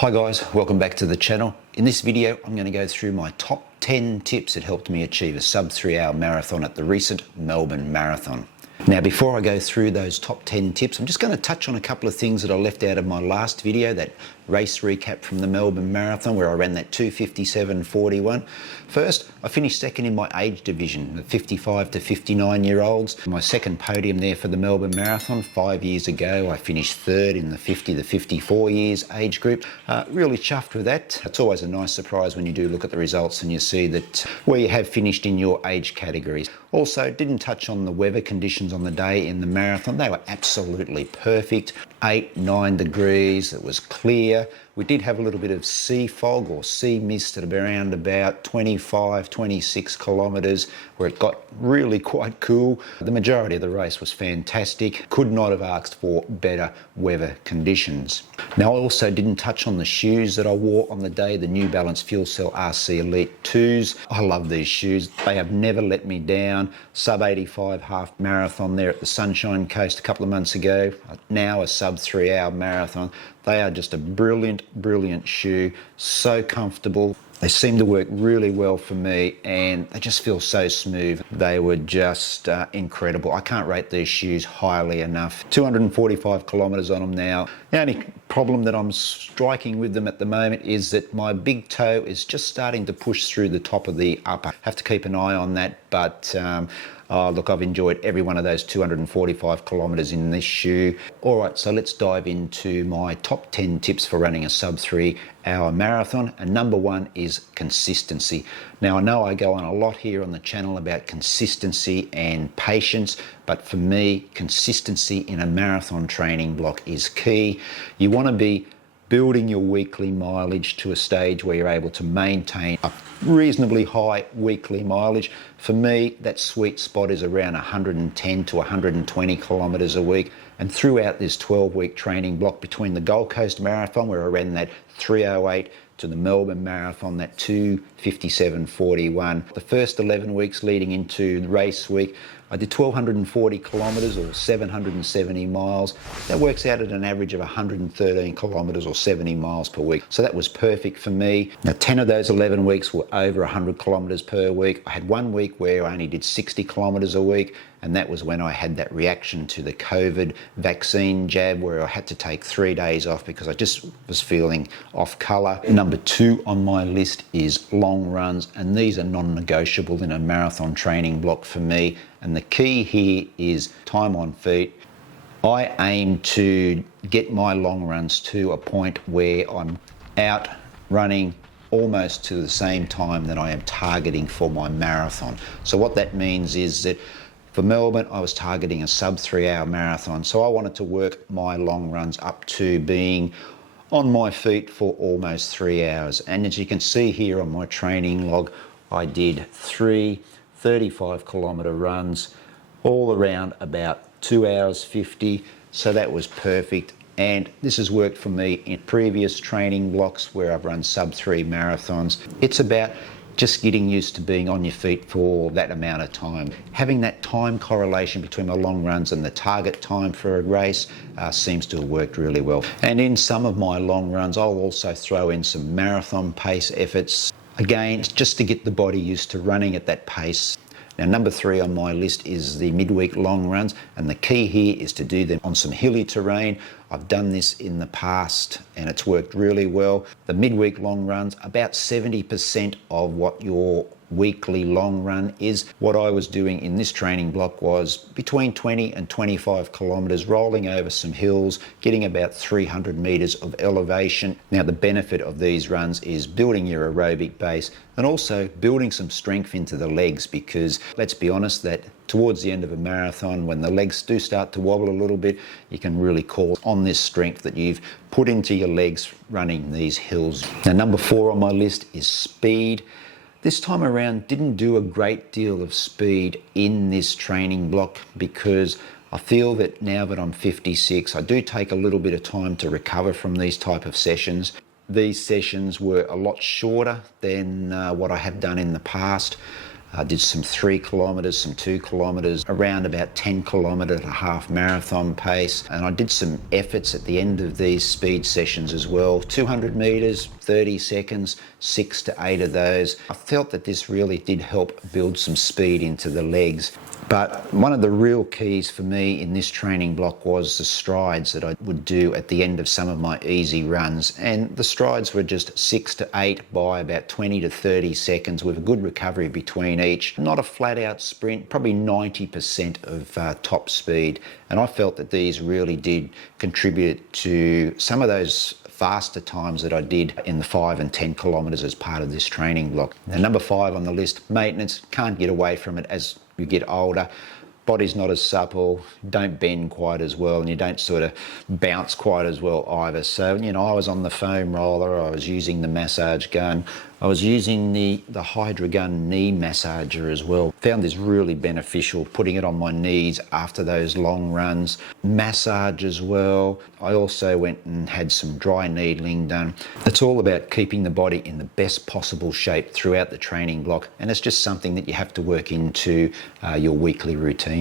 Hi guys, welcome back to the channel. In this video, I'm going to go through my top 10 tips that helped me achieve a sub 3 hour marathon at the recent Melbourne Marathon. Now, before I go through those top 10 tips, I'm just going to touch on a couple of things that I left out of my last video, that race recap from the Melbourne Marathon where I ran that 2:57.41. First, I finished second in my age division, the 55 to 59 year olds. My second podium there for the Melbourne Marathon 5 years ago. I finished third in the 50 to 54 years age group. Really chuffed with that. It's always a nice surprise when you do look at the results and you see that where you have finished in your age categories. Also, didn't touch on the weather conditions on the day in the marathon. They were absolutely perfect. 8-9 degrees, it was clear. We did have a little bit of sea fog or sea mist at around about 25-26 kilometres where it got really quite cool. The majority of the race was fantastic. Could not have asked for better weather conditions. Now, I also didn't touch on the shoes that I wore on the day, the New Balance Fuel Cell RC Elite 2s. I love these shoes. They have never let me down. Sub 85 half marathon there at the Sunshine Coast a couple of months ago. Now a sub 3 hour marathon. They are just a brilliant shoe, so comfortable. They seem to work really well for me and they just feel so smooth. They were just incredible. I can't rate these shoes highly enough. 245 kilometres on them now. The only problem that I'm striking with them at the moment is that my big toe is just starting to push through the top of the upper. Have to keep an eye on that, but look, I've enjoyed every one of those 245 kilometres in this shoe. All right, so let's dive into my top 10 tips for running a sub 3 hour marathon. And number one is consistency. Now, I know I go on a lot here on the channel about consistency and patience, but for me, consistency in a marathon training block is key. You want to be building your weekly mileage to a stage where you're able to maintain a reasonably high weekly mileage. For me, that sweet spot is around 110 to 120 kilometres a week. And throughout this 12-week training block between the Gold Coast Marathon, where I ran that 3:08, to the Melbourne Marathon, that 2:57.41. The first 11 weeks leading into the race week, I did 1,240 kilometres or 770 miles. That works out at an average of 113 kilometres or 70 miles per week. So that was perfect for me. Now, 10 of those 11 weeks were over 100 kilometres per week. I had 1 week where I only did 60 kilometres a week, and that was when I had that reaction to the COVID vaccine jab where I had to take 3 days off because I just was feeling off colour. Number two on my list is long runs, and these are non-negotiable in a marathon training block for me. And the key here is time on feet. I aim to get my long runs to a point where I'm out running almost to the same time that I am targeting for my marathon. So what that means is that for Melbourne, I was targeting a sub 3 hour marathon. So I wanted to work my long runs up to being on my feet for almost 3 hours. And as you can see here on my training log, I did 3 35 kilometre runs all around about 2 hours 50. So that was perfect. And this has worked for me in previous training blocks where I've run sub 3 marathons. It's about just getting used to being on your feet for that amount of time. Having that time correlation between my long runs and the target time for a race seems to have worked really well. And in some of my long runs, I'll also throw in some marathon pace efforts. Again, just to get the body used to running at that pace. Now, number three on my list is the midweek long runs, and the key here is to do them on some hilly terrain. I've done this in the past and it's worked really well. The midweek long runs, about 70% of what your weekly long run is. What I was doing in this training block was between 20 and 25 kilometres, rolling over some hills, getting about 300 metres of elevation. Now, the benefit of these runs is building your aerobic base and also building some strength into the legs, because let's be honest, that towards the end of a marathon, when the legs do start to wobble a little bit, you can really call on this strength that you've put into your legs running these hills. Now, number four on my list is speed. This time around, didn't do a great deal of speed in this training block because I feel that now that I'm 56, I do take a little bit of time to recover from these type of sessions. These sessions were a lot shorter than what I have done in the past. I did some 3 kilometres, some 2 kilometres, around about 10 kilometre to half marathon pace. And I did some efforts at the end of these speed sessions as well. 200 metres, 30 seconds, 6 to 8 of those. I felt that this really did help build some speed into the legs. But one of the real keys for me in this training block was the strides that I would do at the end of some of my easy runs. And the strides were just 6 to 8 by about 20 to 30 seconds with a good recovery between each. Not a flat out sprint, probably 90% of top speed. And I felt that these really did contribute to some of those faster times that I did in the 5 and 10 kilometres as part of this training block. Now, number 5 on the list, maintenance. Can't get away from it as you get older. Body's not as supple, don't bend quite as well, and you don't sort of bounce quite as well either. So, you know, I was on the foam roller, I was using the massage gun, I was using the Hydragun knee massager as well. Found this really beneficial, putting it on my knees after those long runs. Massage as well. I also went and had some dry needling done. It's all about keeping the body in the best possible shape throughout the training block, and it's just something that you have to work into your weekly routine.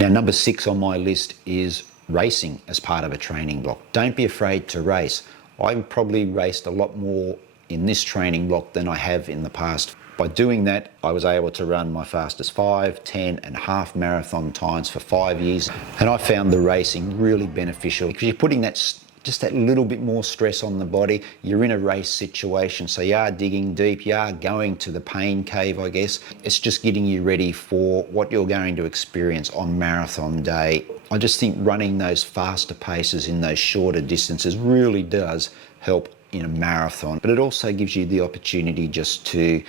Now, number 6 on my list is racing as part of a training block. Don't be afraid to race. I've probably raced a lot more in this training block than I have in the past. By doing that, I was able to run my fastest 5, 10 and half marathon times for 5 years. And I found the racing really beneficial because you're putting just that little bit more stress on the body. You're in a race situation, so you are digging deep, you are going to the pain cave, I guess. It's just getting you ready for what you're going to experience on marathon day. I just think running those faster paces in those shorter distances really does help in a marathon, but it also gives you the opportunity just to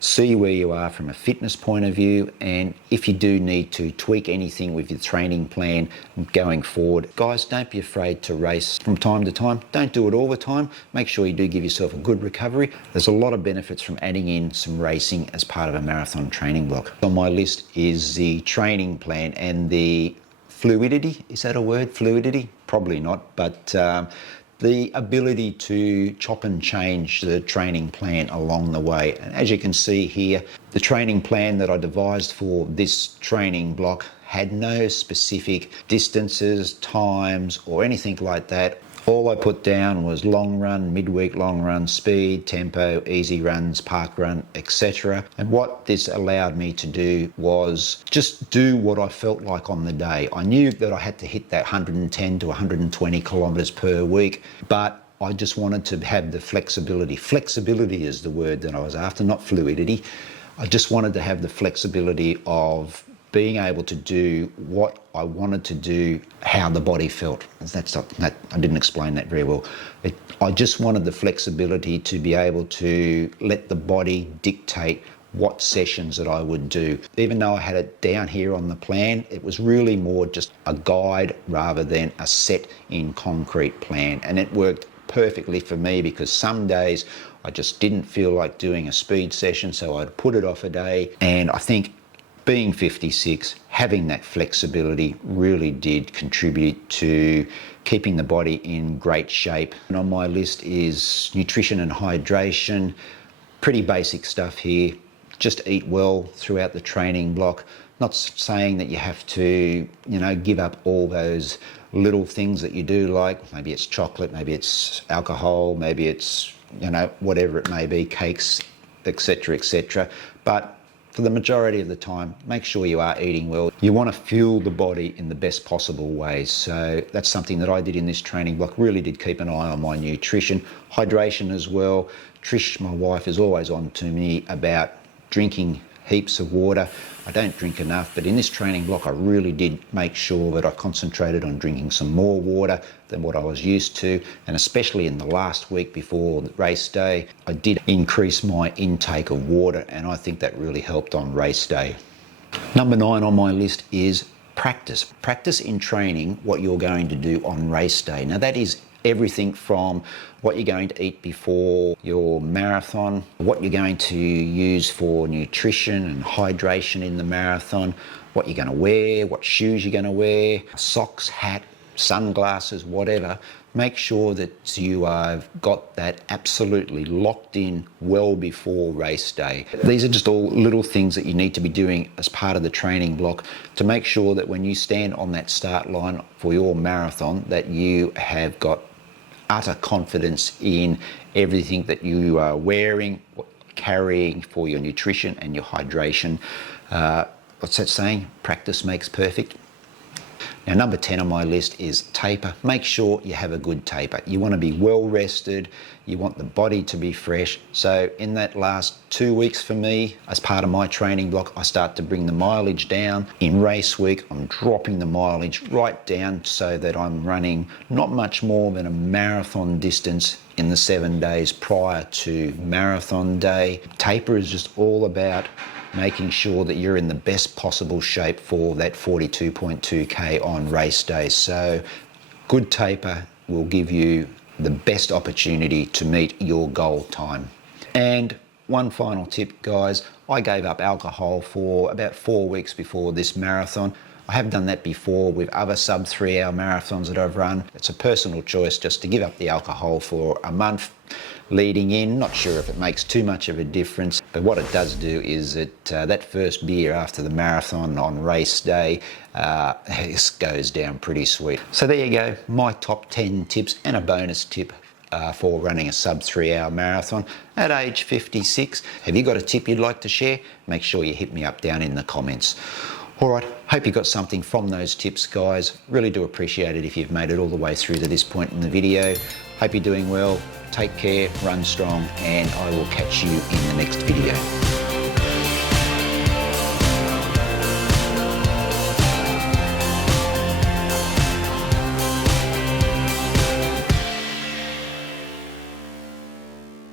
see where you are from a fitness point of view, and if you do need to tweak anything with your training plan going forward. Guys, don't be afraid to race from time to time. Don't do it all the time. Make sure you do give yourself a good recovery. There's a lot of benefits from adding in some racing as part of a marathon training block. On my list is the training plan and the fluidity. Is that a word, fluidity? Probably not, but the ability to chop and change the training plan along the way. And as you can see here, the training plan that I devised for this training block had no specific distances, times, or anything like that. All I put down was long run, midweek long run, speed, tempo, easy runs, park run, etc. And what this allowed me to do was just do what I felt like on the day. I knew that I had to hit that 110 to 120 kilometres per week, but I just wanted to have the flexibility. Flexibility is the word that I was after, not fluidity. I just wanted to have the flexibility of being able to do what I wanted to do, how the body felt. I didn't explain that very well. I just wanted the flexibility to be able to let the body dictate what sessions that I would do. Even though I had it down here on the plan, it was really more just a guide rather than a set in concrete plan. And it worked perfectly for me because some days I just didn't feel like doing a speed session, so I'd put it off a day. And I think being 56, having that flexibility really did contribute to keeping the body in great shape. And on my list is nutrition and hydration. Pretty basic stuff here. Just eat well throughout the training block. Not saying that you have to, give up all those little things that you do like. Maybe it's chocolate, maybe it's alcohol, maybe it's, whatever it may be, cakes, etc., etc. But for the majority of the time, make sure you are eating well. You want to fuel the body in the best possible ways. So that's something that I did in this training block. Really did keep an eye on my nutrition. Hydration as well. Trish, my wife, is always on to me about drinking heaps of water. I don't drink enough, but in this training block, I really did make sure that I concentrated on drinking some more water than what I was used to. And especially in the last week before the race day, I did increase my intake of water, and I think that really helped on race day. Number 9 on my list is practice. Practice in training what you're going to do on race day. Now that is everything from what you're going to eat before your marathon, what you're going to use for nutrition and hydration in the marathon, what you're going to wear, what shoes you're going to wear, socks, hat, sunglasses, whatever. make sure that you have got that absolutely locked in well before race day. These are just all little things that you need to be doing as part of the training block to make sure that when you stand on that start line for your marathon, that you have got utter confidence in everything that you are wearing, carrying for your nutrition and your hydration. What's that saying? Practice makes perfect. Now, number 10 on my list is taper. Make sure you have a good taper. You want to be well rested. You want the body to be fresh. So in that last 2 weeks for me, as part of my training block, I start to bring the mileage down. In race week, I'm dropping the mileage right down so that I'm running not much more than a marathon distance in the 7 days prior to marathon day. Taper is just all about making sure that you're in the best possible shape for that 42.2k on race day. So good taper will give you the best opportunity to meet your goal time. And one final tip, guys, I gave up alcohol for about 4 weeks before this marathon. I have done that before with other sub-3 hour marathons that I've run. It's a personal choice just to give up the alcohol for a month leading in. Not sure if it makes too much of a difference, but what it does do is that first beer after the marathon on race day goes down pretty sweet. So there you go, my top 10 tips and a bonus tip for running a sub-3 hour marathon at age 56. Have you got a tip you'd like to share? Make sure you hit me up down in the comments. All right, hope you got something from those tips, guys. Really do appreciate it if you've made it all the way through to this point in the video. Hope you're doing well. Take care, run strong, and I will catch you in the next video.